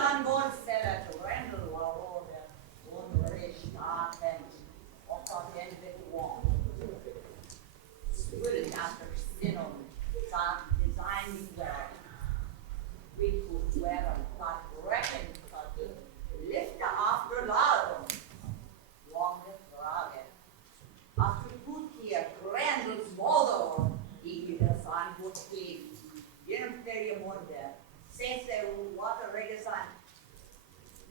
Sedan går stället och Randall var rådet under staten och av helvete var. Skulle after sinom samt design work. We could wear a flat reckon cut lift after lado. Long dragen. After Putia, Randall's mother, he the son would be. Genom flera månader. Sen ser hon water regesan.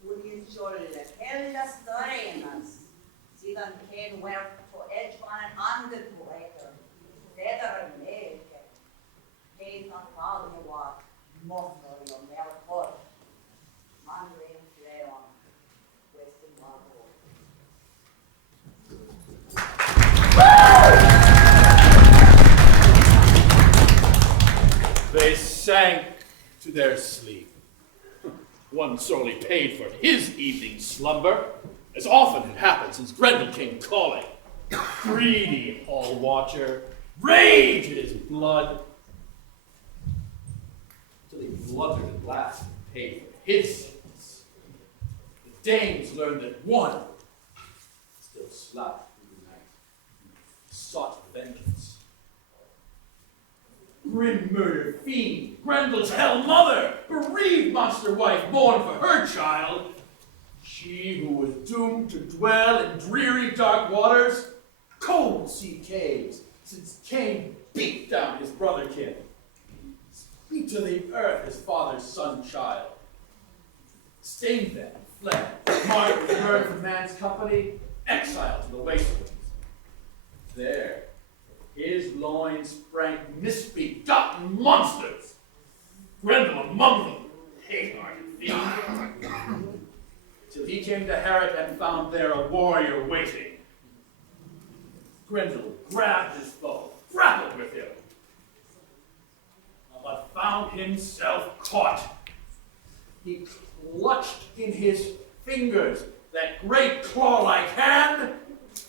Woodin kjolle, hela störrenas. Sedan kan work på edgebanen andetbreker. Fäder läker. Hetan fallet var motor och melkor. Mandrin fleon. Western Marble. They sank to their sleep. One sorely paid for his evening slumber, as often had happened since Grendel came calling. Greedy hall watcher, rage in his blood, till he blundered at last and paid for his sins. The dames learned that one still slept through the night, sought vengeance. Grim murder fiend, Grendel's hell mother, bereaved monster wife, mourned for her child. She who was doomed to dwell in dreary dark waters, cold sea caves, since Cain beat down his brotherkin. Beat to the earth his father's son child. Stained them, fled, marked with bird from man's company, exiled to the wastelands. There, his loins sprang misbegotten monsters. Grendel among them, hate-hearted fiend. Till he came to Herod and found there a warrior waiting. Grendel grabbed his foe, grappled with him, but found himself caught. He clutched in his fingers that great claw-like hand,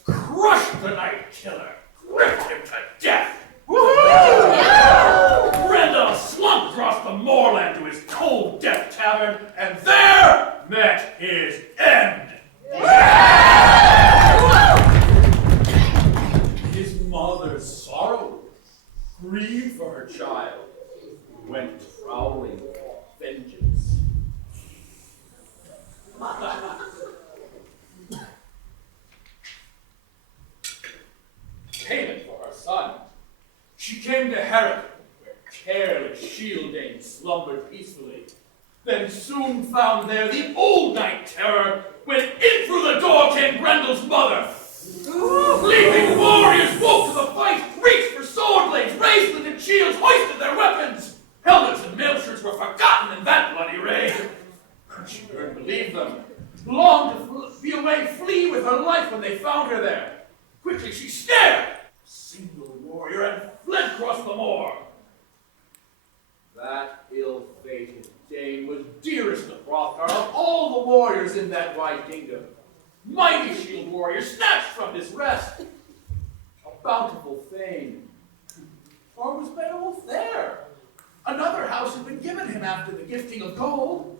crushed the night killer, gripped him to death. Yeah! Grendel slunk across the moorland to his cold death tavern, and there met his end. His mother sorrowed, grieved for her child, went prowling vengeance. Payment for her son. She came to Herod, where careless shield dame slumbered peacefully. Then soon found there the old night terror, when in through the door came Grendel's mother. Leaping warriors woke to the fight, reached for sword blades, raised them in shields, hoisted their weapons. Helmets and mail shirts were forgotten in that bloody raid. She couldn't believe them, longed to be away, flee with her life when they found her there. Quickly she stared, single warrior, and fled across the moor. That ill-fated dame was dearest to Hrothgar of all the warriors in that wide kingdom. Mighty shield warrior snatched from his rest a bountiful fame. Or was Beowulf there? Another house had been given him after the gifting of gold.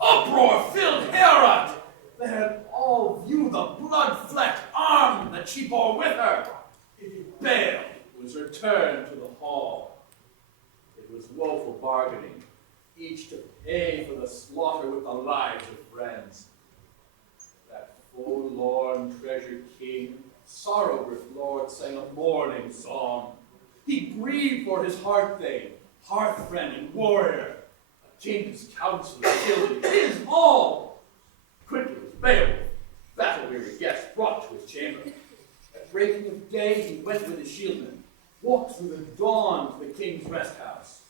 Uproar filled Heorot. They had all viewed the blood-flecked arm that she bore with her. Bael was returned to the hall. It was woeful bargaining, each to pay for the slaughter with the lives of friends. That forlorn treasured king, sorrow-gripped lord, sang a mourning song. He grieved for his hearththane, hearth-friend and warrior, a king's counselor killed in his all. Quickly was Beowulf, battle-weary guest, brought to his chamber. At breaking of day, he went with his shieldmen, walked through the dawn to the king's rest house.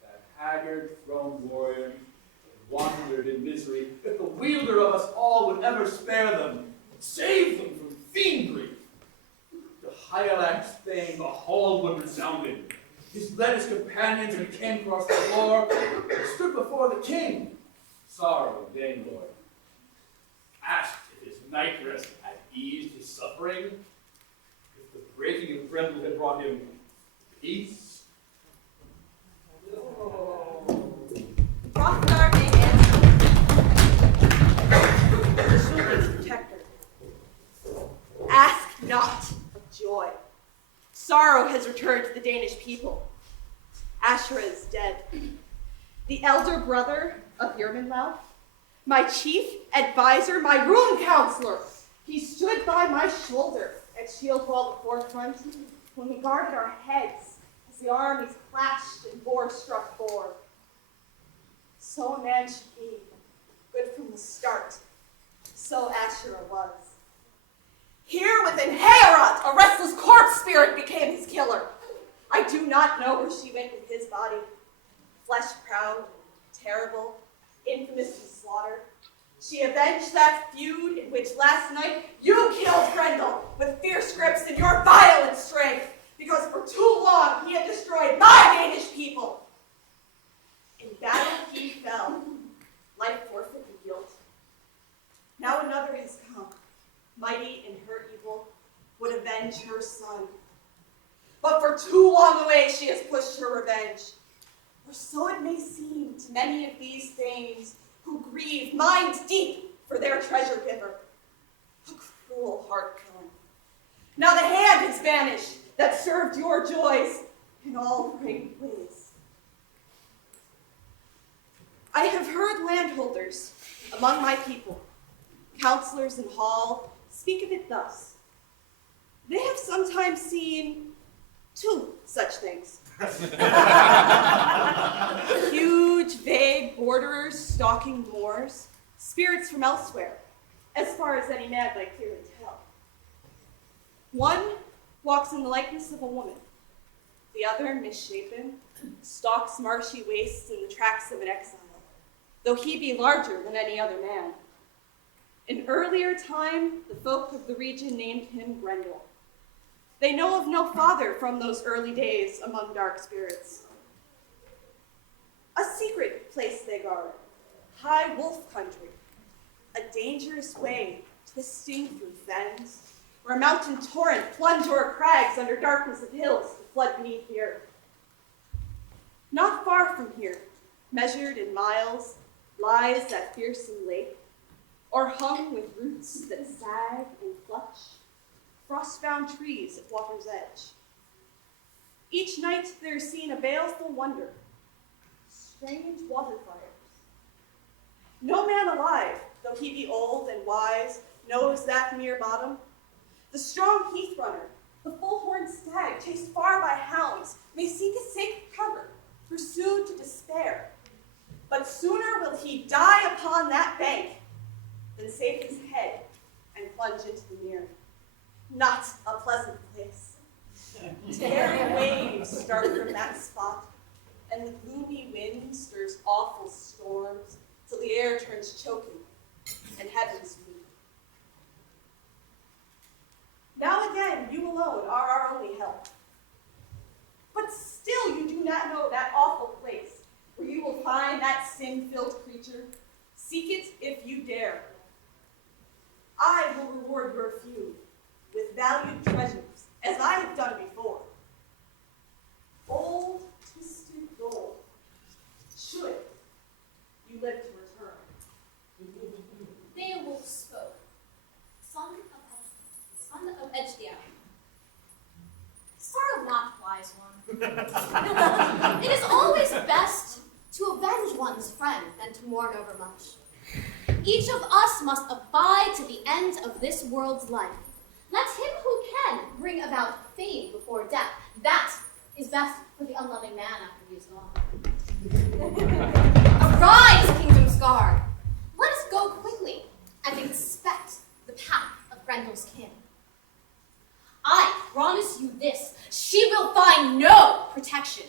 That haggard throne warrior wandered in misery, if the wielder of us all would ever spare them, and save them from fiendry. To Hyalac's fame the hall would resounded. He led his companions and came across the floor, and stood before the king, sorrowing Danelord. Asked if his night rest had eased his suffering, if the breaking of Grendel had brought him peace. Hrothgar made answer has returned to the Danish people. Ashura is dead. The elder brother of Yermanlauf, my chief advisor, my rune counselor, he stood by my shoulder at Shieldwall before front when we guarded our heads as the armies clashed and boar struck boar. So a man should be, good from the start. So Ashura was. Here within Heorot, a restless corpse spirit became his killer. I do not know where she went with his body. Flesh proud, terrible, infamously slaughtered. She avenged that feud in which last night you killed Grendel with fierce grips and your violent strength, because for too long he had destroyed my Danish people. In battle he fell, life forfeit and guilt. Now another has come, mighty in her evil, would avenge her son. But for too long away she has pushed her revenge. Or so it may seem to many of these things who grieve minds deep for their treasure giver. A cruel heart killing. Now the hand is vanished that served your joys in all right ways. I have heard landholders among my people, counselors in hall, speak of it thus. They have sometimes seen two such things. Huge, vague borderers stalking moors, spirits from elsewhere, as far as any man might clearly tell. One walks in the likeness of a woman, the other, misshapen, stalks marshy wastes in the tracks of an exile, though he be larger than any other man. In earlier time, the folk of the region named him Grendel. They know of no father from those early days among dark spirits. A secret place they guard, high wolf country, a dangerous way twisting through fens, where mountain torrent plunge o'er crags under darkness of hills to flood beneath the earth. Not far from here, measured in miles, lies that fearsome lake, o'erhung with roots that sag and clutch, frost-bound trees at water's edge. Each night there is seen a baleful wonder, strange water fires. No man alive, though he be old and wise, knows that mere bottom. The strong heath runner, the full-horned stag, chased far by hounds, may seek a safe cover, pursued to despair. But sooner will he die upon that bank than save his head and plunge into the mere. Not a pleasant place. Tearing waves start from that spot, and the gloomy wind stirs awful storms till the air turns choking and heavens weep. Now again, you alone are our only help. But still you do not know that awful place where you will find that sin-filled creature. Seek it if you dare. I will reward your feud with valued treasures, as I have done before. Old, twisted gold, should you live to return. Beowulf spoke, son of Ecgtheow. Sorrow not, wise one. It is always best to avenge one's friend than to mourn over much. Each of us must abide to the end of this world's life. Let him who can bring about fame before death. That is best for the unloving man after he is gone. Arise, kingdom scarred. Let us go quickly and inspect the path of Grendel's kin. I promise you this, she will find no protection.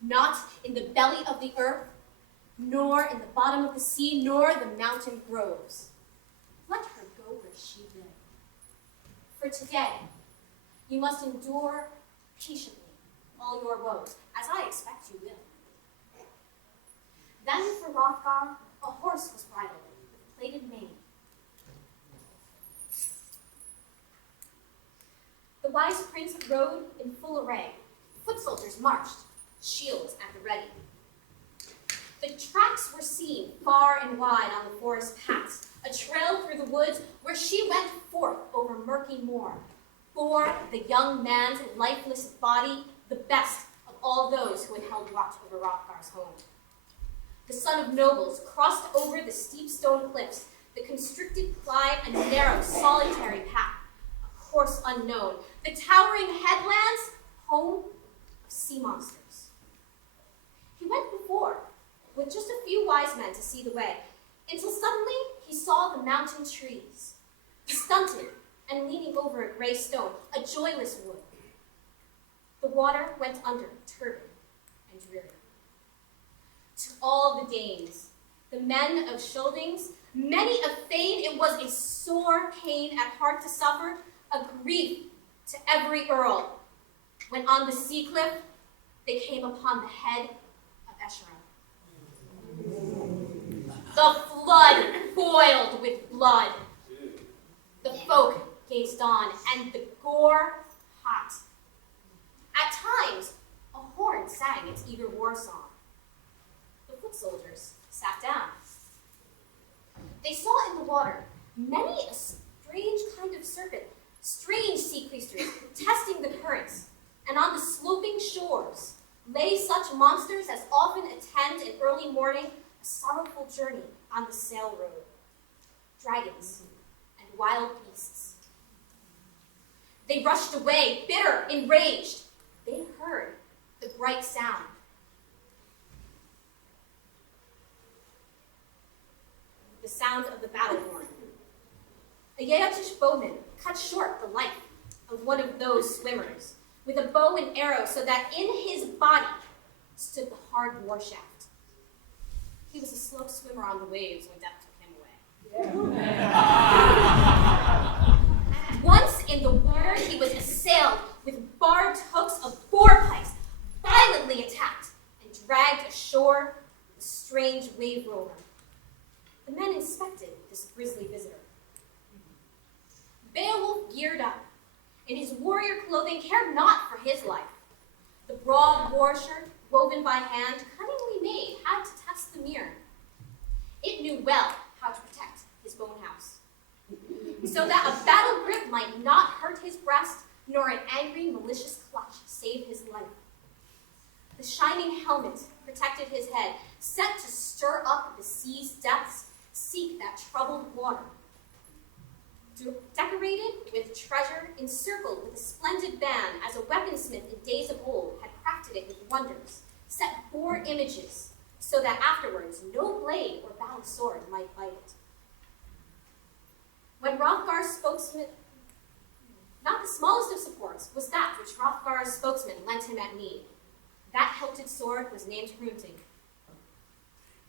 Not in the belly of the earth, nor in the bottom of the sea, nor the mountain groves. Let her go where she will. For today, you must endure patiently all your woes, as I expect you will. Then for Hrothgar, a horse was bridled with plaited mane. The wise prince rode in full array. Foot soldiers marched, shields at the ready. The tracks were seen far and wide on the forest paths, a trail through the woods where she went forth over murky moor. bore the young man's lifeless body the best of all those who had held watch over Hrothgar's home. The son of nobles crossed over the steep stone cliffs, the constricted Clyde and narrow, solitary path, a course unknown, the towering headlands, home of sea monsters. He went before, with just a few wise men to see the way, until suddenly he saw the mountain trees, stunted and leaning over a gray stone, a joyless wood. The water went under, turbid and dreary. To all the Danes, the men of Scyldings, many of Thane, it was a sore pain at heart to suffer, a grief to every earl, when on the sea cliff they came upon the head of Escherel. The flood boiled with blood. The folk gazed on, and the gore hot. At times, a horn sang its eager war song. The foot soldiers sat down. They saw in the water many a strange kind of serpent, strange sea creatures testing the currents, and on the sloping shores lay such monsters as often attend in early morning a sorrowful journey on the sail road. Dragons and wild beasts. They rushed away, bitter, enraged. They heard the bright sound. The sound of the battle horn. A Yeotish bowman cut short the life of one of those swimmers with a bow and arrow so that in his body stood the hard war shaft. He was a slow swimmer on the waves when death took him away. And once in the water, he was assailed with barbed hooks of boar pikes, violently attacked, and dragged ashore the strange wave roller. The men inspected this grisly visitor. Beowulf geared up. In his warrior clothing, cared not for his life. The broad war shirt, woven by hand, cunningly made, had to test the mirror. It knew well how to protect his bone house, so that a battle grip might not hurt his breast, nor an angry, malicious clutch save his life. The shining helmet protected his head, set to stir up the sea's depths, seek that troubled water. Decorated with treasure, encircled with a splendid band, as a weaponsmith in days of old had crafted it with wonders, set boar images, so that afterwards no blade or battle sword might bite it. When Hrothgar's spokesman, not the smallest of supports, was that which Hrothgar's spokesman lent him at need. That hilted sword was named Hrunting.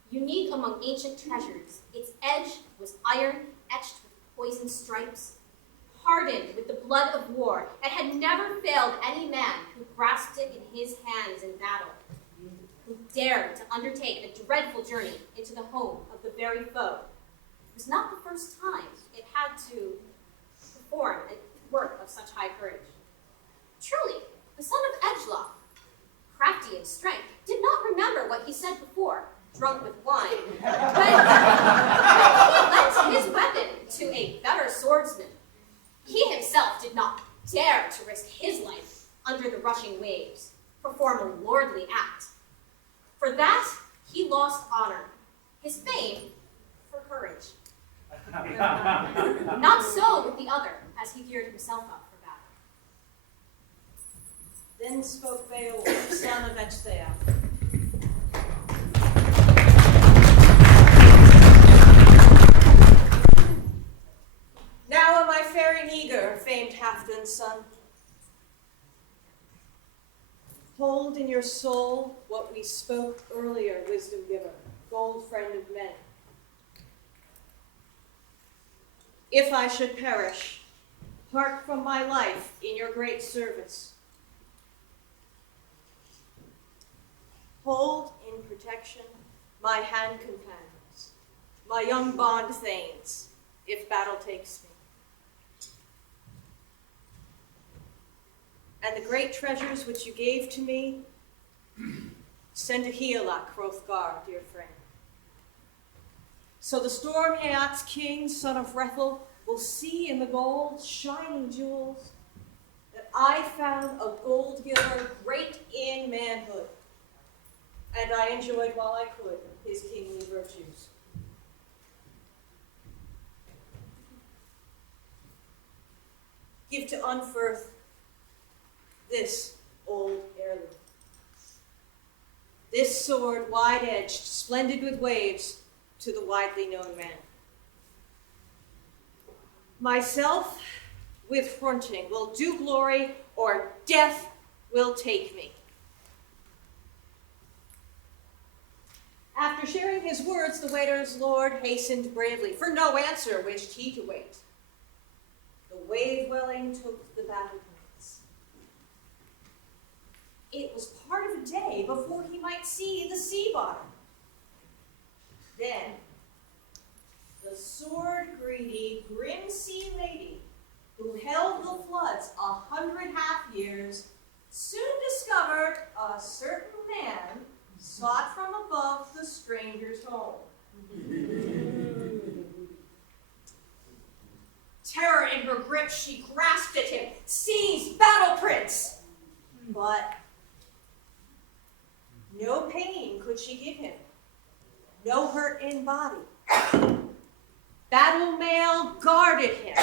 Unique among ancient treasures, its edge was iron etched with poisoned stripes, hardened with the blood of war, and had never failed any man who grasped it in his hands in battle, who dared to undertake a dreadful journey into the home of the very foe. It was not the first time it had to perform a work of such high courage. Truly, the son of Edgelock, crafty in strength, did not remember what he said before, drunk with wine, when he lent his weapon to a better swordsman. He himself did not dare to risk his life under the rushing waves, perform a lordly act. For that, he lost honor, his fame for courage. Not so with the other, as he geared himself up for battle. Then spoke Beowulf, son of Ecgtheow. Now am I fair and eager, famed Halfdan's son. Hold in your soul what we spoke earlier, wisdom giver, gold friend of men. If I should perish, part from my life in your great service. Hold in protection my hand companions, my young bond thanes, if battle takes me. And the great treasures which you gave to me, send to Higelac, Hrothgar, dear friend. So the Storm-Eat's king, son of Hrethel, will see in the gold shining jewels I found a gold giver great in manhood, and I enjoyed while I could his kingly virtues. Give to Unferth this old heirloom. This sword, wide-edged, splendid with waves, to the widely known man. Myself, with Hrunting, will do glory, or death will take me. After sharing his words, the waiter's lord hastened bravely, for no answer wished he to wait. The wave-welling took the battle points. It was part of a day before he might see the sea bottom. Then, the sword-greedy, grim sea lady, who held the floods 100 half-years, soon discovered a certain man sought from above the stranger's home. Terror in her grip, she grasped at him, seized battle prince. But no pain could she give him, no hurt in body. Battle mail guarded him,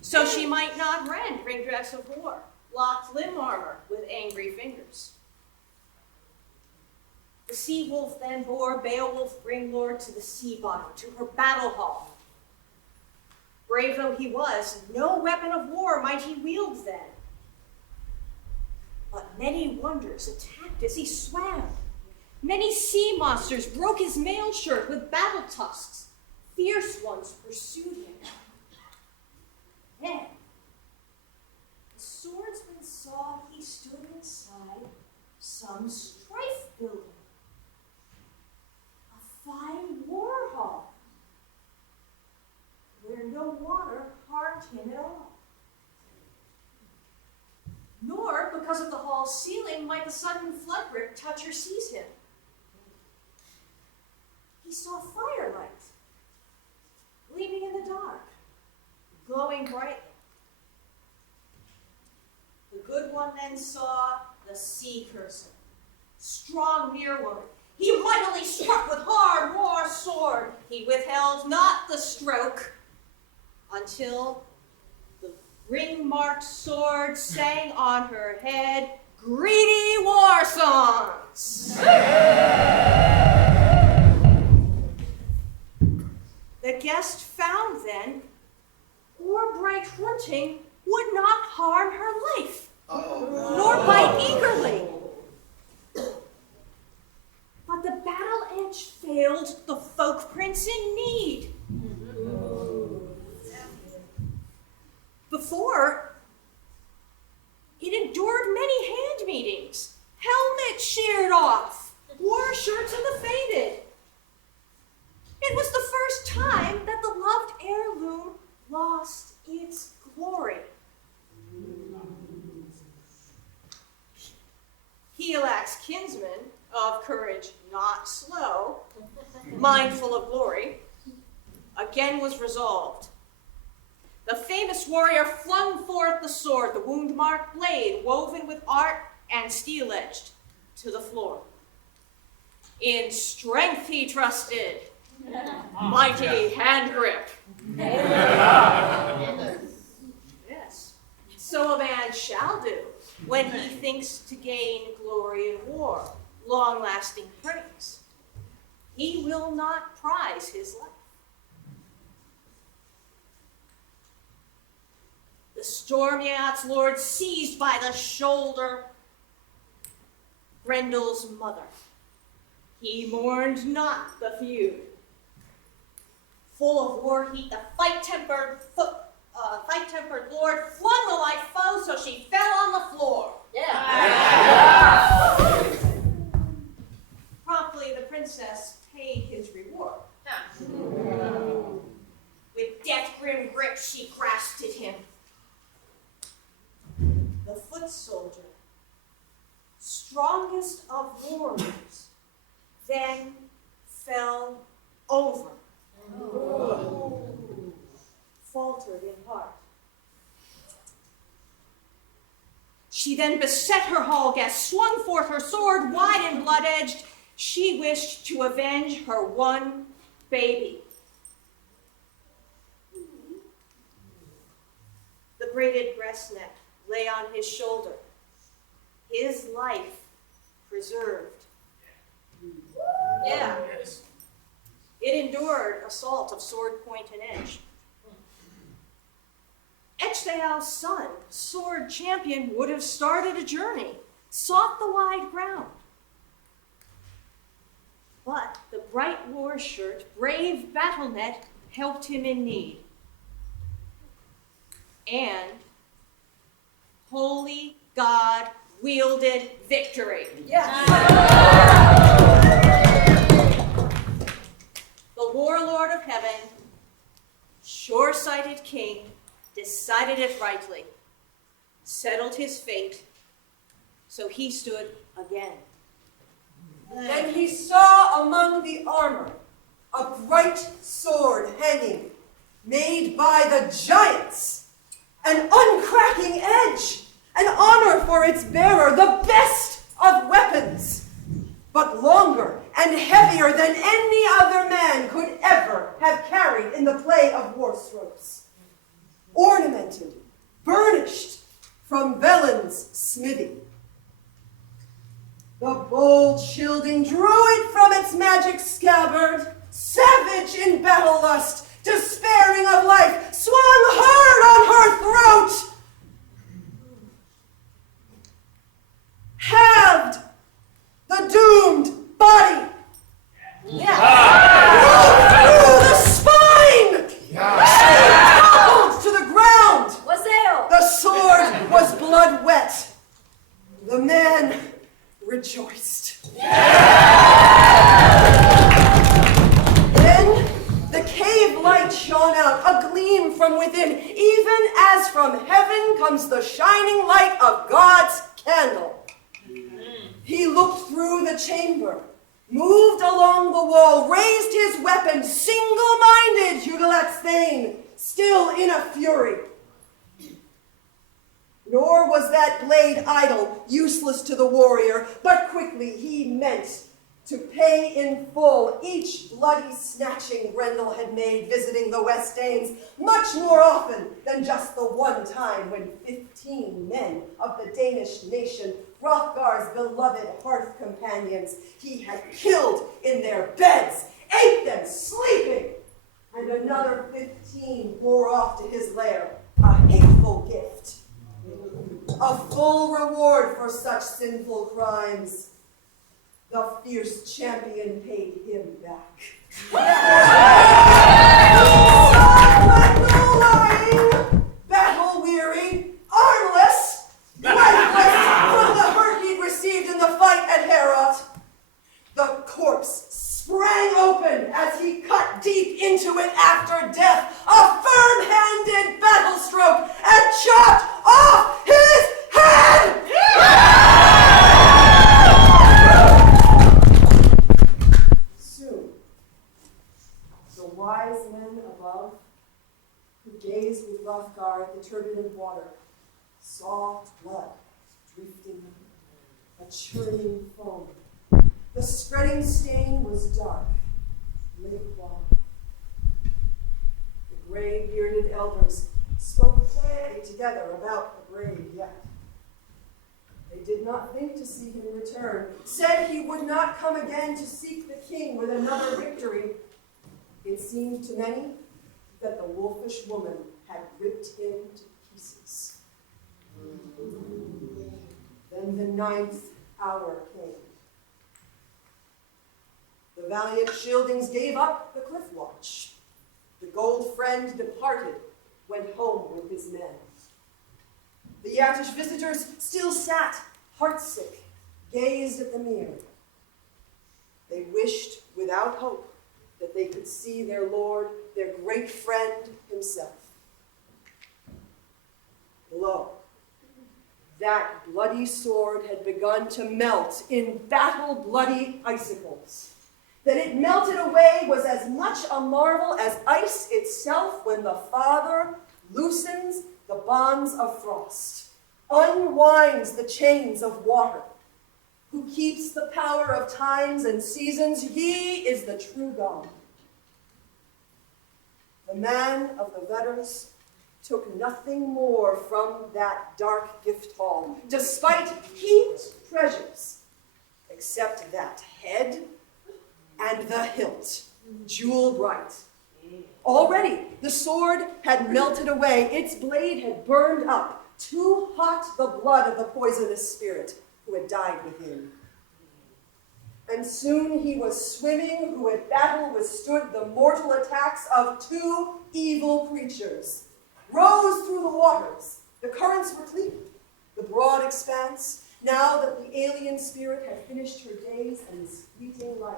so she might not rend ring dress of war, locked limb armor with angry fingers. The sea wolf then bore Beowulf Ringlord to the sea bottom, to her battle hall. Brave though he was, no weapon of war might he wield then. But many wonders attacked as he swam. Many sea monsters broke his mail shirt with battle tusks. Fierce ones pursued him. Then, the swordsman saw he stood inside some strife building. A fine war hall, where no water harmed him at all. Nor, because of the hall's ceiling, might the sudden flood rip touch or seize him. He saw firelight, gleaming in the dark, glowing brightly. The good one then saw the sea person, strong mere woman. He mightily struck with hard war sword. He withheld not the stroke until the ring-marked sword sang on her head greedy war songs. The guest found then, or bright Hrunting would not harm her life, nor bite eagerly. But the battle edge failed the folk prince in need. Before, it endured many hand meetings, helmet sheared off, war shirts in the faded. It was the first time that the loved heirloom lost its glory. Helak's kinsman, of courage not slow, mindful of glory, again was resolved. The famous warrior flung forth the sword, the wound-marked blade, woven with art and steel-edged, to the floor. In strength he trusted, mighty hand grip. Yes, so a man shall do when he thinks to gain glory in war, long-lasting praise. He will not prize his life. The storm yacht's lord seized by the shoulder Grendel's mother. He mourned not the feud. Full of war heat, the fight-tempered lord flung the light foe so she fell on the floor. Promptly the princess paid his reward. With death-grim grip she grasped at him. The foot soldier, strongest of warriors, then fell over. Faltered in heart. She then beset her hall guest, swung forth her sword, wide and blood-edged. She wished to avenge her one baby. The braided breast neck lay on his shoulder, his life preserved. Yeah. It endured assault of sword point and edge. Echteow's son, sword champion, would have started a journey, sought the wide ground. But the bright war shirt, brave battle net, helped him in need. And holy God wielded victory. Yes. The warlord of heaven, sure-sighted king, decided it rightly, settled his fate, so he stood again. Then he saw among the armor a bright sword hanging, made by the giants, an uncracking edge, an honor for its bearer, the best of weapons, but longer and heavier than any other man could ever have carried in the play of war strokes. Ornamented, burnished from Velen's smithy. The bold shielding drew it from its magic scabbard, savage in battle lust, despairing of life, swung hard on her throat. Halved the doomed body. Through the spine. She toppled to the ground. The sword was blood wet. The man rejoiced. Then the cave light shone out, a gleam from within, even as from heaven comes the shining light of God's candle. He looked through the chamber, moved along the wall, raised his weapon, single-minded, Hugh Thane, still in a fury. Nor was that blade idle, useless to the warrior, but quickly he meant to pay in full each bloody snatching Grendel had made visiting the West Danes, much more often than just the one time when 15 men of the Danish nation, Hrothgar's beloved hearth companions, he had killed in their beds, ate them sleeping, and another 15 bore off to his lair, a hateful gift. A full reward for such sinful crimes. The fierce champion paid him back. Lying, battle-weary, armless, lifeless from the hurt he'd received in the fight at Heorot. The corpse sprang open as he cut deep into it after death, a firm-handed battle stroke, and chopped off his head! Soon, the wise men above, who gazed with Hrothgar at the turbulent water, saw blood drifting, a churning foam. The spreading stain was dark, lake water. The gray-bearded elders spoke quietly together about the brave yet. They did not think to see him return, said he would not come again to seek the king with another victory. It seemed to many that the wolfish woman had ripped him to pieces. Then the 9th hour came. The valiant Shieldings gave up the cliff watch. The gold friend departed, went home with his men. The Yattish visitors still sat, heartsick, gazed at the mere. They wished, without hope, that they could see their lord, their great friend himself. Lo, that bloody sword had begun to melt in battle-bloody icicles. That it melted away was as much a marvel as ice itself when the Father loosens the bonds of frost. unwinds the chains of water, who keeps the power of times and seasons. He is the true God. The man of the letters took nothing more from that dark gift hall, despite heaped treasures, except that head and the hilt, jewel bright. Already the sword had melted away, its blade had burned up, too hot the blood of the poisonous spirit who had died within. And soon he was swimming, who at battle withstood the mortal attacks of two evil creatures, rose through the waters. The currents were clear, the broad expanse, now that the alien spirit had finished her days and his fleeting life.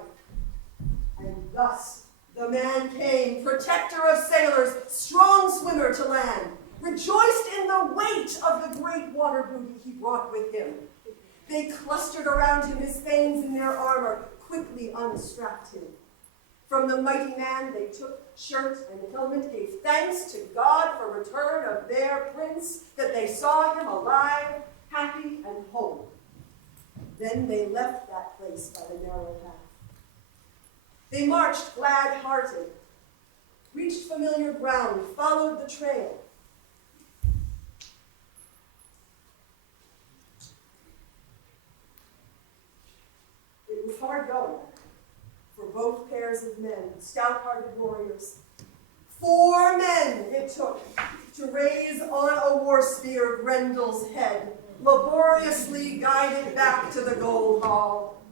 And thus the man came, protector of sailors, strong swimmer to land, rejoiced in the weight of the great water booty he brought with him. They clustered around him as thanes in their armor, quickly unstrapped him. From the mighty man they took shirt and helmet, gave thanks to God for return of their prince, that they saw him alive, happy, and whole. Then they left that place by the narrow path. They marched glad-hearted, reached familiar ground, followed the trail. It was hard going for both pairs of men, stout-hearted warriors. 4 men it took to raise on a war spear Grendel's head, laboriously guided back to the gold hall.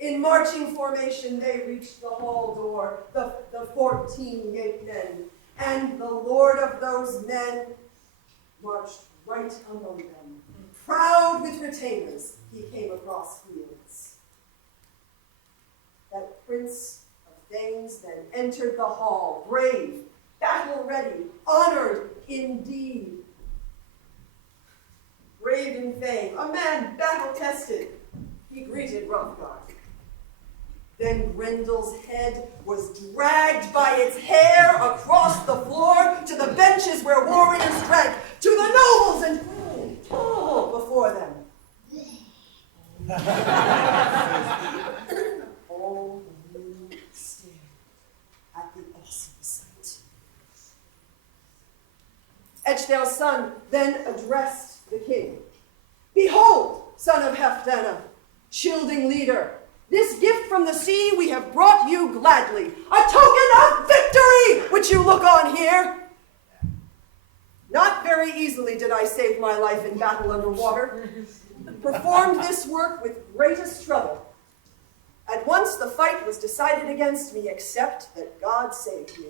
In marching formation, they reached the hall door, the 14 gate men, and the lord of those men marched right among them. Proud with retainers, he came across fields. That prince of thanes then entered the hall, brave, battle-ready, honored indeed. Brave in fame, a man battle-tested, he greeted Hrothgar. Then Grendel's head was dragged by its hair across the floor to the benches where warriors drank, to the nobles and queen, all before them. All the men stared at the awesome sight. Echdale's son then addressed the king. Behold, son of Healfdene, shielding leader, this gift from the sea we have brought you gladly, a token of victory which you look on here. Not very easily did I save my life in battle underwater. Performed this work with greatest trouble. At once the fight was decided against me, except that God saved me.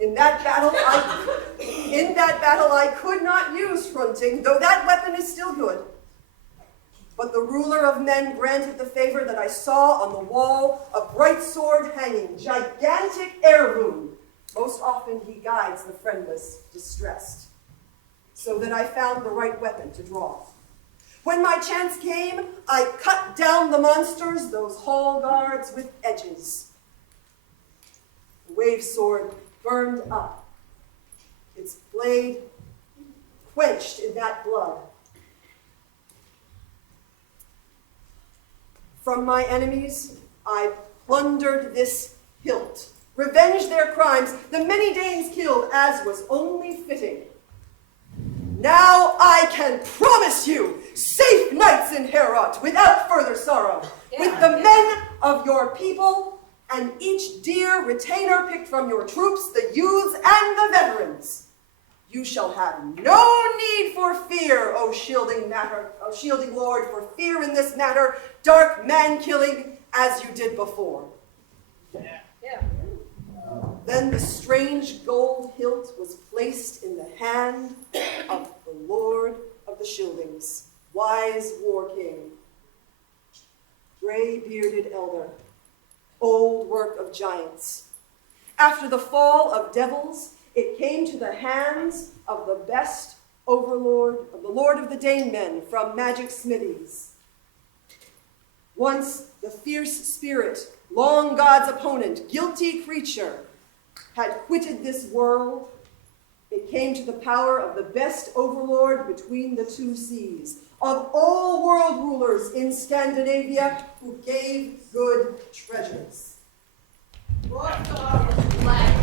In that battle I could not use fronting, though that weapon is still good. But the ruler of men granted the favor that I saw on the wall, a bright sword hanging, gigantic heirloom. Most often he guides the friendless, distressed, so that I found the right weapon to draw. When my chance came, I cut down the monsters, those hall guards, with edges. The wave sword burned up, its blade quenched in that blood. From my enemies, I plundered this hilt, revenged their crimes, the many Danes killed, as was only fitting. Now I can promise you safe nights in Heorot without further sorrow, with the men of your people and each dear retainer picked from your troops, the youths and the veterans. You shall have no need for fear, O shielding lord, for fear in this matter, dark man-killing, as you did before. Yeah. Then the strange gold hilt was placed in the hand of the Lord of the Shieldings, wise war king, gray-bearded elder, old work of giants. After the fall of devils, it came to the hands of the best overlord, of the Lord of the Danemen from magic smithies. Once the fierce spirit, long God's opponent, guilty creature, had quitted this world, It came to the power of the best overlord between the two seas, of all world rulers in Scandinavia who gave good treasures. Hrothgar was black.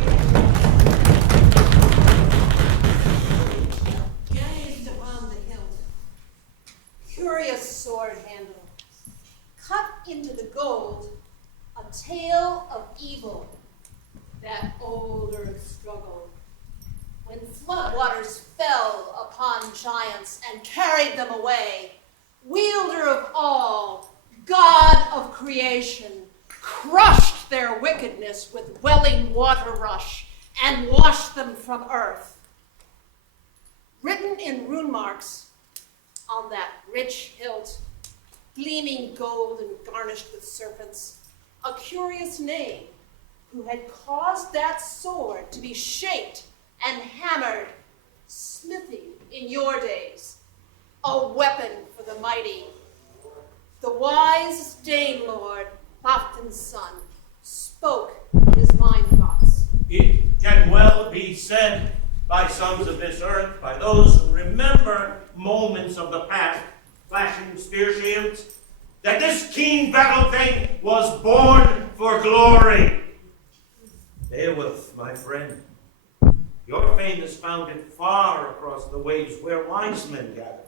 Gazed upon the hilt. Curious sword handle. Cut into the gold, a tale of evil. That old earth struggle. When floodwaters fell upon giants and carried them away, wielder of all, God of creation, crushed their wickedness with welling water rush and washed them from earth. Written in rune marks on that rich hilt, gleaming gold and garnished with serpents, a curious name, who had caused that sword to be shaped and hammered, smithy in your days, a weapon for the mighty. The wise Dane Lord, Haften's son, spoke his mind thoughts. It can well be said by sons of this earth, by those who remember moments of the past, flashing spear shields, that this keen battle thing was born for glory. Beowulf, my friend, your fame is founded far across the waves where wise men gather.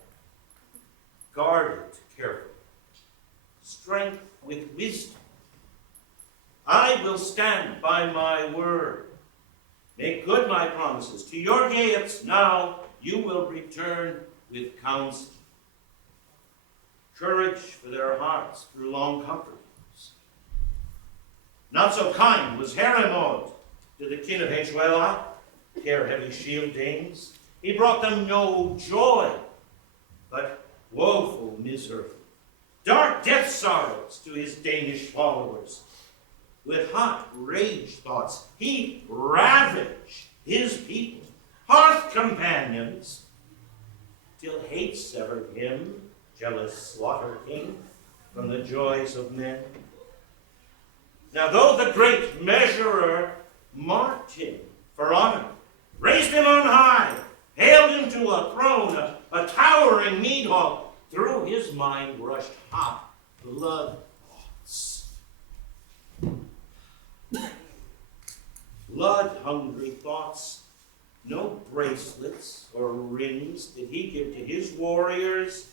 Guard it carefully. Strength with wisdom. I will stand by my word. Make good my promises. To your gates now you will return with counsel. Courage for their hearts through long comfort. Not so kind was Heremod to the kin of Hrothgar, care-heavy shield Danes. He brought them no joy, but woeful misery. Dark death sorrows to his Danish followers. With hot rage thoughts, he ravaged his people, hearth companions, till hate severed him, jealous slaughter king, from the joys of men. Now, though the great measurer marked him for honor, raised him on high, hailed him to a throne, a towering mead hall, through his mind rushed hot blood thoughts. Blood-hungry thoughts. No bracelets or rings did he give to his warriors,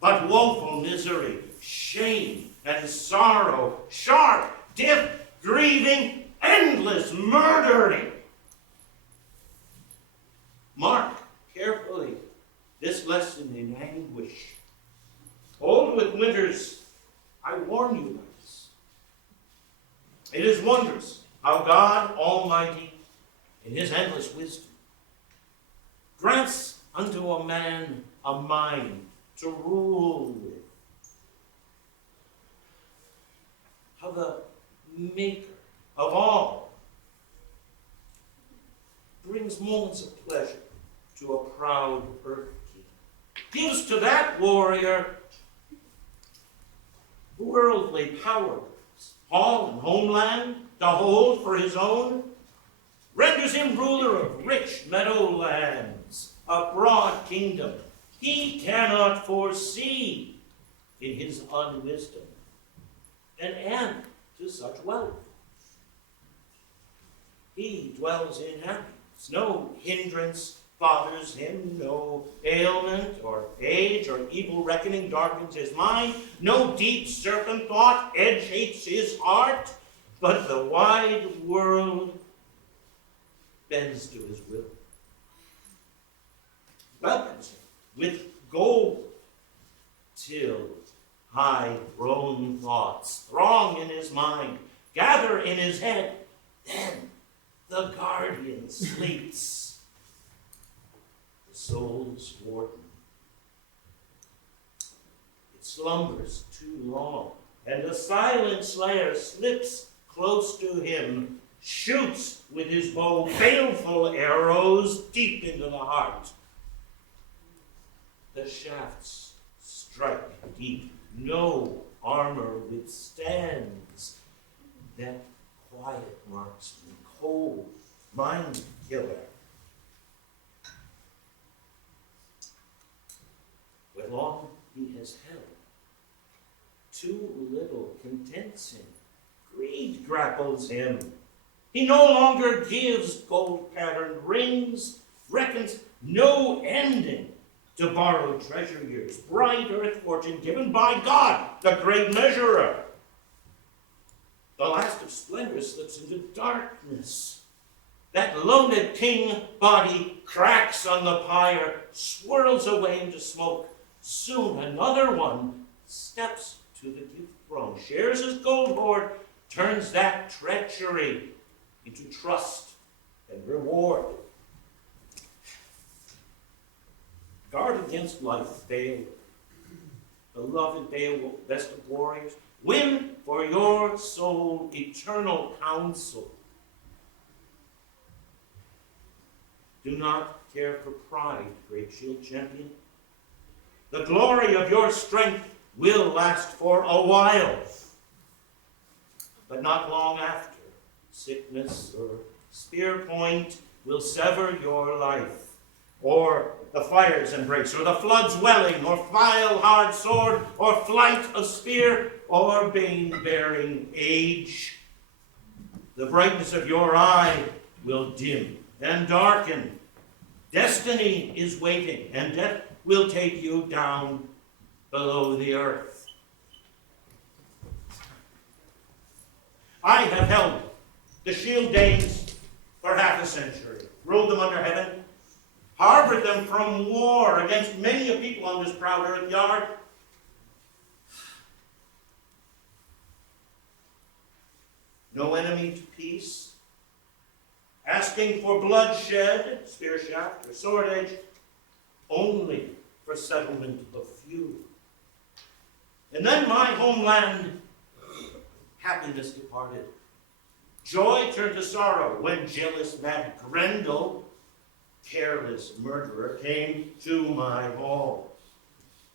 but woeful misery, shame, and sorrow, sharp, death, grieving, endless murdering. Mark carefully this lesson in anguish. Old with winters, I warn you, lads. It is wondrous how God Almighty, in his endless wisdom, grants unto a man a mind to rule with. How the maker of all brings moments of pleasure to a proud earth king, gives to that warrior worldly power, hall and homeland to hold for his own, renders him ruler of rich meadowlands, a broad kingdom he cannot foresee in his unwisdom, an end to such wealth. He dwells in happiness, no hindrance bothers him, no ailment or age or evil reckoning darkens his mind, no deep serpent thought agitates his heart, but the wide world bends to his will. Welcomes him with gold, till high-grown thoughts throng in his mind, gather in his head, then the guardian sleeps, the soul's warden. It slumbers too long, and the silent slayer slips close to him, shoots with his bow baleful arrows deep into the heart. The shafts strike deep, no armor withstands. That quiet marksman, cold mind killer, he has held. Too little contents him. Greed grapples him. He no longer gives gold-patterned rings, reckons no ending to borrowed treasure years, bright earth fortune given by God, the great measurer. The last of splendor slips into darkness. That loaded king body cracks on the pyre, swirls away into smoke. Soon another one steps to the gift throne, shares his gold hoard, turns that treachery into trust and reward. Guard against life, Beowulf. Beloved Beowulf, best of warriors, win for your soul eternal counsel. Do not care for pride, great shield champion. The glory of your strength will last for a while, but not long after. Sickness or spear point will sever your life, or the fire's embrace, or the flood's welling, or file hard sword, or flight of spear, or bane-bearing age. The brightness of your eye will dim and darken. Destiny is waiting, and death will take you down below the earth. I have held the shield Danes for half a century, ruled them under heaven, harbored them from war against many a people on this proud earth yard. No enemy to peace, asking for bloodshed, spear shaft or sword edge, only for settlement of few. And then my homeland, happiness departed. Joy turned to sorrow when jealous mad Grendel, careless murderer, came to my hall.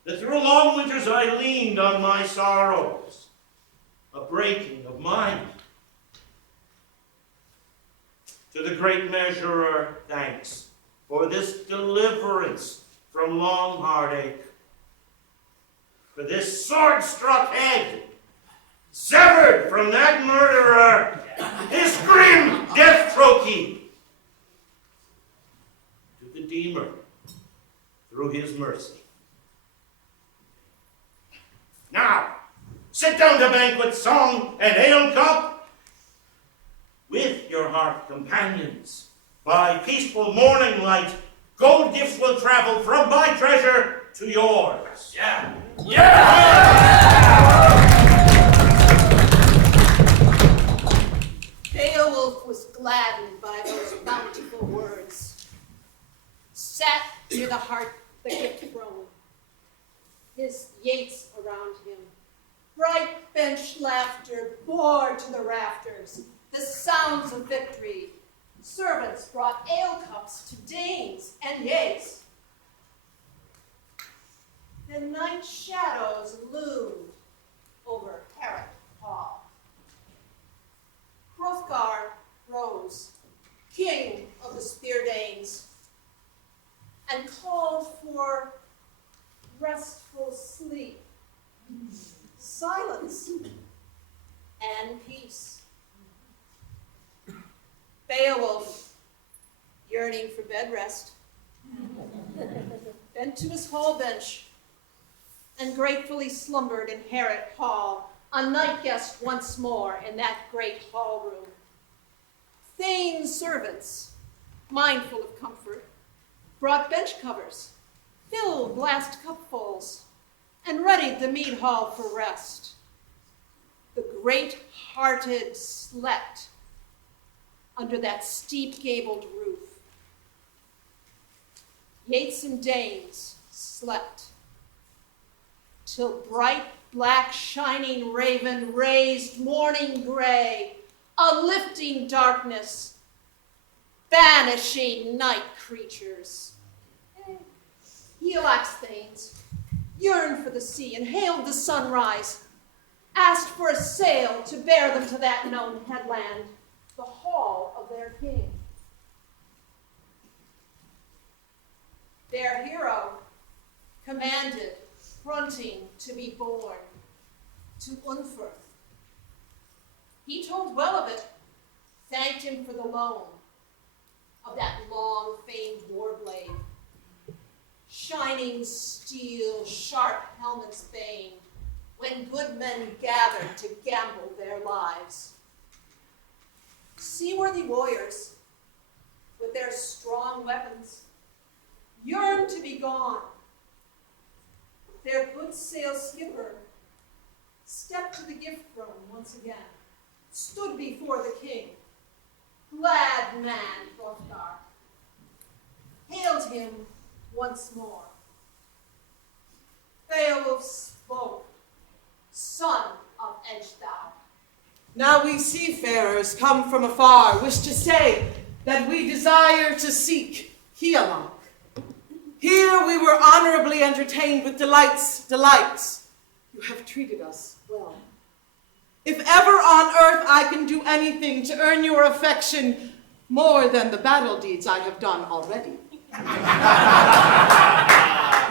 That through long winters I leaned on my sorrows, a breaking of mind. To the great measurer, thanks for this deliverance from long heartache, for this sword-struck head, severed from that murderer, his grim death trophy. To the Deemer, through his mercy. Now, sit down to banquet, song, and ale cup with your hearth companions. By peaceful morning light, gold gifts will travel from my treasure to yours. Yeah. Beowulf was gladdened by those bountiful words. Sat near the gift throne, his yates around him. Bright bench laughter bore to the rafters, the sounds of victory. Servants brought ale cups to Danes and yates. The night shadows loomed over Herod Hall. Hrothgar rose, king of the Spear Danes, and called for restful sleep, silence, and peace. Beowulf, yearning for bed rest, bent to his hall bench and gratefully slumbered in Herod Hall, a night guest once more in that great hall room. Thane's servants, mindful of comfort, brought bench covers, filled glassed cupfuls, and readied the mead hall for rest. The great-hearted slept under that steep-gabled roof. Yates and Danes slept till bright black shining raven raised morning gray, a lifting darkness, banishing night creatures. Elax Thanes yearned for the sea and hailed the sunrise, asked for a sail to bear them to that known headland, the hall of their king. Their hero commanded fronting to be born to Unferth. He told well of it, thanked him for the loan of that long-famed war blade. Shining steel, sharp helmets banged when good men gathered to gamble their lives. Seaworthy warriors, with their strong weapons, yearned to be gone. Their good sail skipper stepped to the gift throne once again, stood before the king. Glad man, Hrothgar, hailed him once more. Beowulf spoke, son of Edgethou. Now we seafarers come from afar wish to say that we desire to seek Hieloch. Here we were honorably entertained with delights. You have treated us well. If ever on earth I can do anything to earn your affection more than the battle deeds I have done already.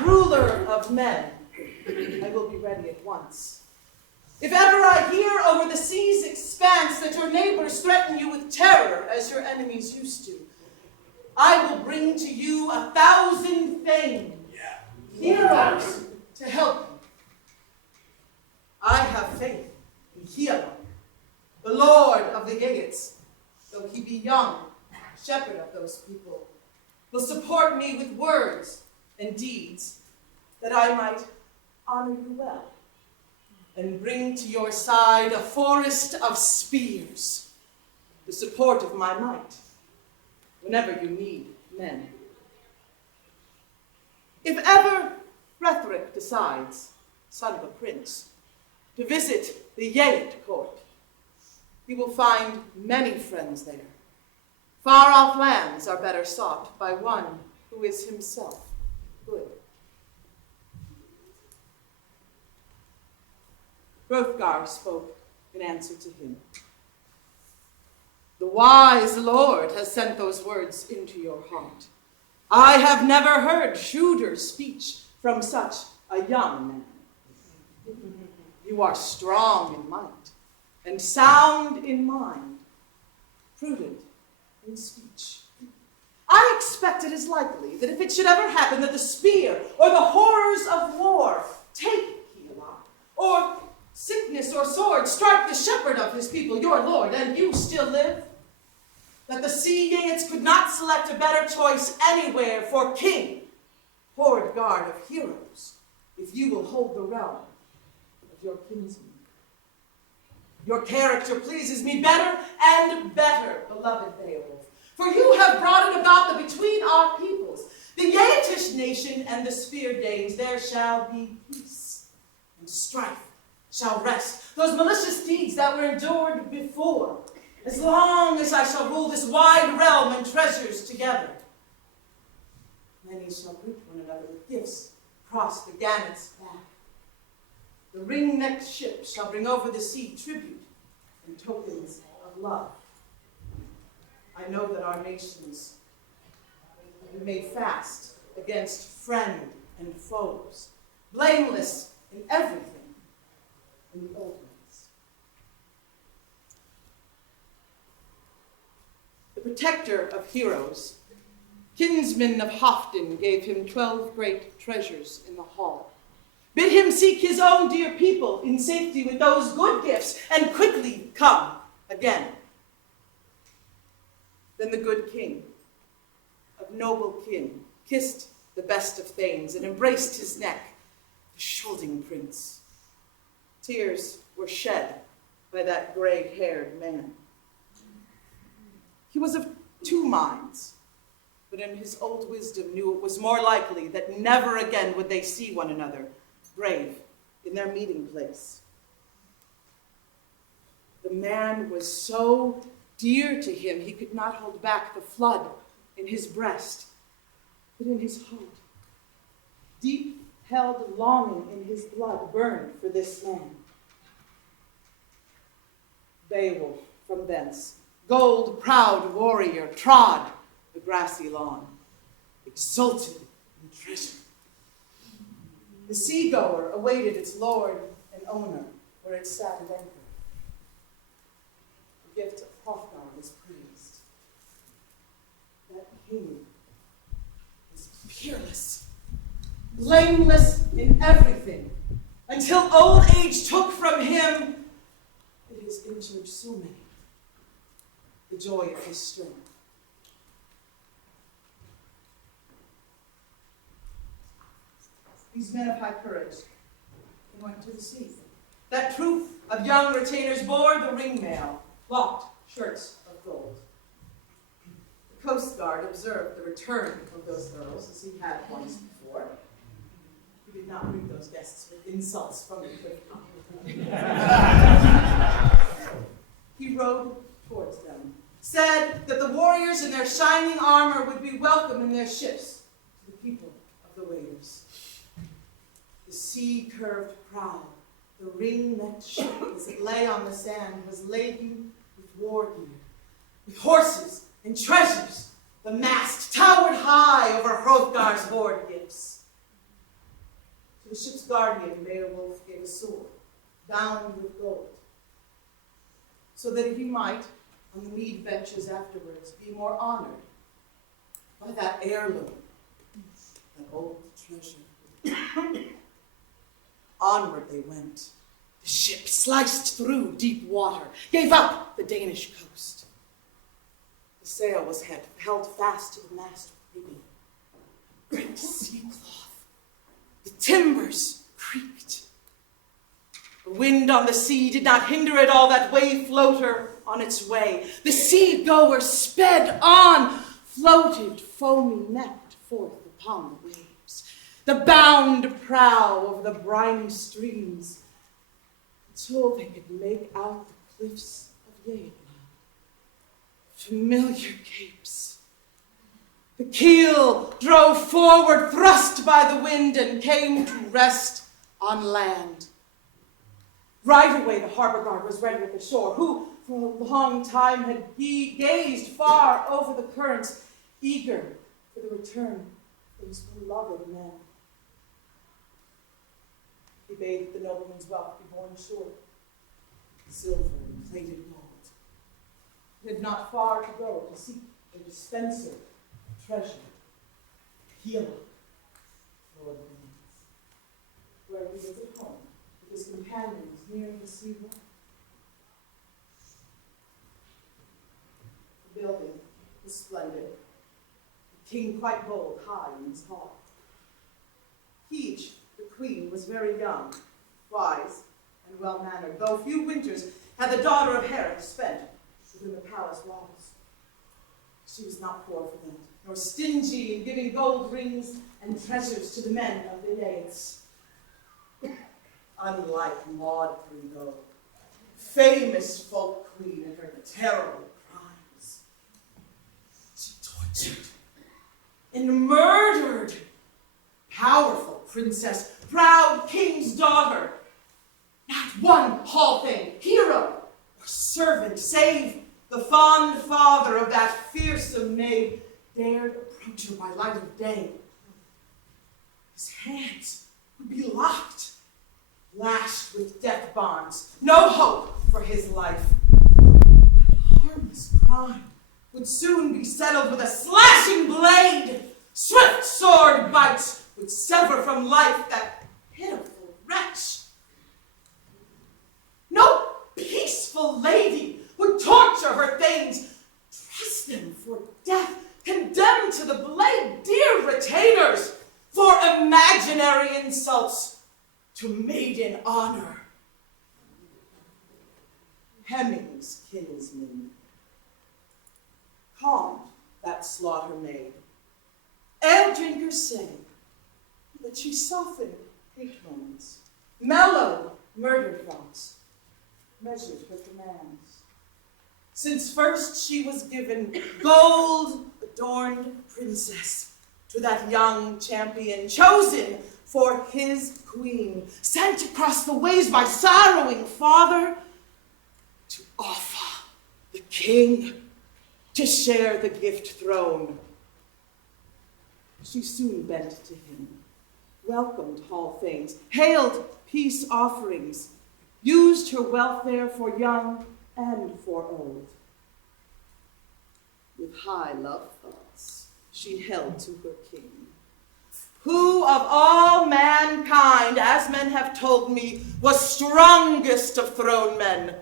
Ruler of men, I will be ready at once. If ever I hear over the sea's expanse that your neighbors threaten you with terror as your enemies used to, I will bring to you 1,000 thanes, heroes to help you. I have faith in Hieloch, the lord of the Geats, though he be young, shepherd of those people, will support me with words and deeds that I might honor you well and bring to your side a forest of spears, the support of my might, whenever you need men. If ever Hrethric decides, son of a prince, to visit the Geat court, he will find many friends there. Far-off lands are better sought by one who is himself good. Hrothgar spoke in answer to him. The wise Lord has sent those words into your heart. I have never heard shrewder speech from such a young man. You are strong in might and sound in mind, prudent in speech. I expect it is likely that if it should ever happen that the spear or the horrors of war take Hieloch, or sickness or sword strike the shepherd of his people, your lord, and you still live, that the sea Geats could not select a better choice anywhere for king, hoard guard of heroes, if you will hold the realm of your kinsman. Your character pleases me better and better, beloved Beowulf, for you have brought it about that between our peoples, the Geatish nation and the Spear Danes, there shall be peace, and strife shall rest. Those malicious deeds that were endured before, as long as I shall rule this wide realm and treasures together. Many shall greet one another with gifts across the gannet's back. The ring-necked ship shall bring over the sea tribute and tokens of love. I know that our nations have been made fast against friend and foes, blameless in everything in the old ways. The protector of heroes, kinsman of Halfdan, gave him 12 great treasures in the hall. Bid him seek his own dear people in safety with those good gifts, and quickly come again. Then the good king of noble kin kissed the best of thanes and embraced his neck, the Scylding prince. Tears were shed by that gray-haired man. He was of two minds, but in his old wisdom knew it was more likely that never again would they see one another, brave in their meeting place. The man was so dear to him, he could not hold back the flood in his breast, but in his heart. Deep-held longing in his blood burned for this man. Beowulf from thence, gold-proud warrior, trod the grassy lawn, exulted in treasure. The sea-goer awaited its lord and owner where it sat at anchor. The gift of Hrothgar was praised. That king was peerless, blameless in everything, until old age took from him, it has injured so many, the joy of his strength. These men of high courage went to the sea. That troop of young retainers bore the ringmail, locked shirts of gold. The coast guard observed the return of those girls as he had once before. He did not greet those guests with insults from the cliff top. He rode towards them, said that the warriors in their shining armor would be welcome in their ships to the people of the waders. The sea curved prow, the ring-necked ship as it lay on the sand was laden with war gear, with horses and treasures. The mast towered high over Hrothgar's hoard gifts. To the ship's guardian, Beowulf gave a sword, bound with gold, so that he might, on the mead benches afterwards, be more honored by that heirloom, that old treasure. Onward they went. The ship sliced through deep water, gave up the Danish coast. The sail was held fast to the mast with rigging. Great sea cloth. The timbers creaked. The wind on the sea did not hinder at all that wave floater on its way. The sea-goer sped on, floated foamy-necked forth upon the waves. The bound prow over the briny streams, until they could make out the cliffs of Yeatland. Familiar capes. The keel drove forward, thrust by the wind, and came to rest on land. Right away the harbor guard was ready at the shore, who for a long time had gazed far over the currents, eager for the return of those beloved men. He bade the nobleman's wealth be borne ashore, silver and plated gold. He had not far to go to seek a dispenser of treasure, healer, Lord of Winds, where he was at home with his companions near the sea wall. The building was splendid, the king quite bold, high in his hall. Each, the queen, was very young, wise, and well-mannered, though few winters had the daughter of Herod spent within the palace walls. She was not poor for them, nor stingy in giving gold rings and treasures to the men of the Yeats. Unlike Maud Brindle, famous folk queen in her terrible crimes, she tortured and murdered powerful princess, proud king's daughter. Not one hall-thing, hero, or servant, save the fond father of that fearsome maid, dared approach her by light of day. His hands would be locked, lashed with death bonds, no hope for his life. That harmless crime would soon be settled with a slashing blade. Swift sword bites would sever from life that pitiful wretch. No peaceful lady would torture her thanes, trust them for death, condemn to the blade dear retainers for imaginary insults to maiden honor. Hemming's kinsman calmed that slaughter maid. Ale drinkers say that she softened hate moments, mellowed murder thoughts, measured her commands. Since first she was given gold-adorned princess to that young champion chosen for his queen, sent across the waves by sorrowing father to offer the king to share the gift throne. She soon bent to him, welcomed all things, hailed peace offerings, used her welfare for young and for old. With high love thoughts, she held to her king, who of all mankind, as men have told me, was strongest of throne men,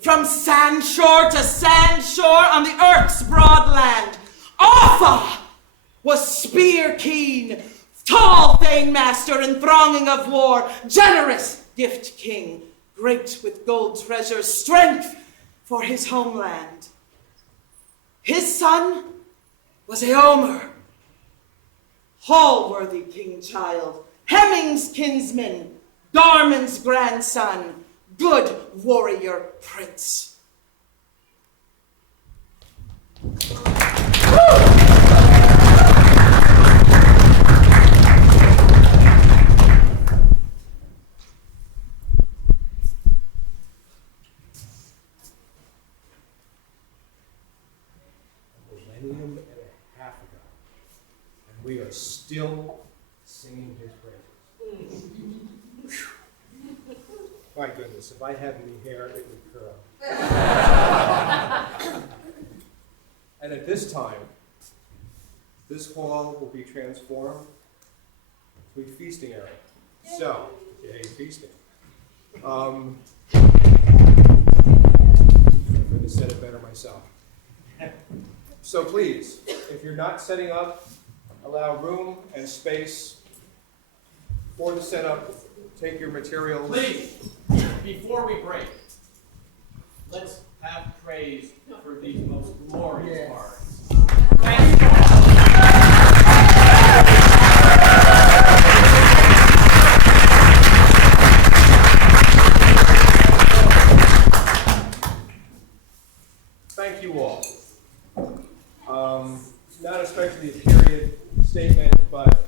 from sand shore to sand shore on the earth's broad land. Offa was spear keen, tall thane master and thronging of war, generous gift king, great with gold treasure, strength for his homeland. His son was Eomer, hall-worthy king child, Hemming's kinsman, Darman's grandson, good warrior prince. Millennium and a half ago, and we are still singing his praises. My goodness, if I had any hair, it would curl. And at this time, this hall will be transformed to a feasting area. So, yay, feasting. I could have said it better myself. So please, if you're not setting up, allow room and space for the setup. Take your materials. Please, before we break, let's have praise for these most glorious bards. Thank you. Thank you all. Not especially a period statement, but